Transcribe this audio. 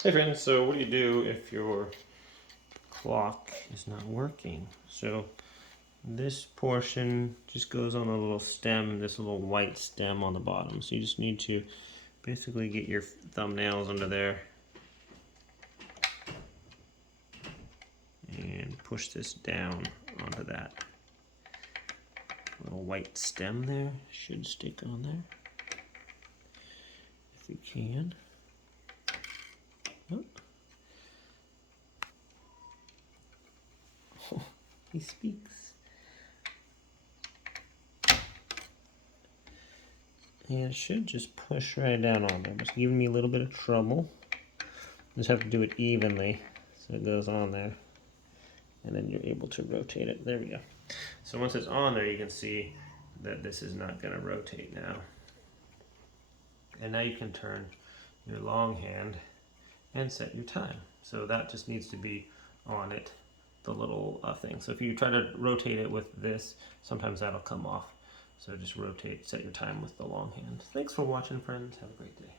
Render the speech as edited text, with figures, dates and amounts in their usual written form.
Hey friends, so what do you do if your clock is not working? So this portion just goes on a little stem, this little white stem on the bottom. So you just need to basically get your thumbnails under there and push this down onto that little white stem there. Should stick on there if you can. Oh. Oh, he speaks. And it should just push right down on there. It's giving me a little bit of trouble. Just have to do it evenly so it goes on there. And then you're able to rotate it. There we go. So once it's on there, you can see that this is not going to rotate now. And now you can turn your long hand and set your time. So that just needs to be on it, the little thing. So if you try to rotate it with this, sometimes that'll come off. So just rotate, set your time with the long hand. Thanks for watching, friends. Have a great day.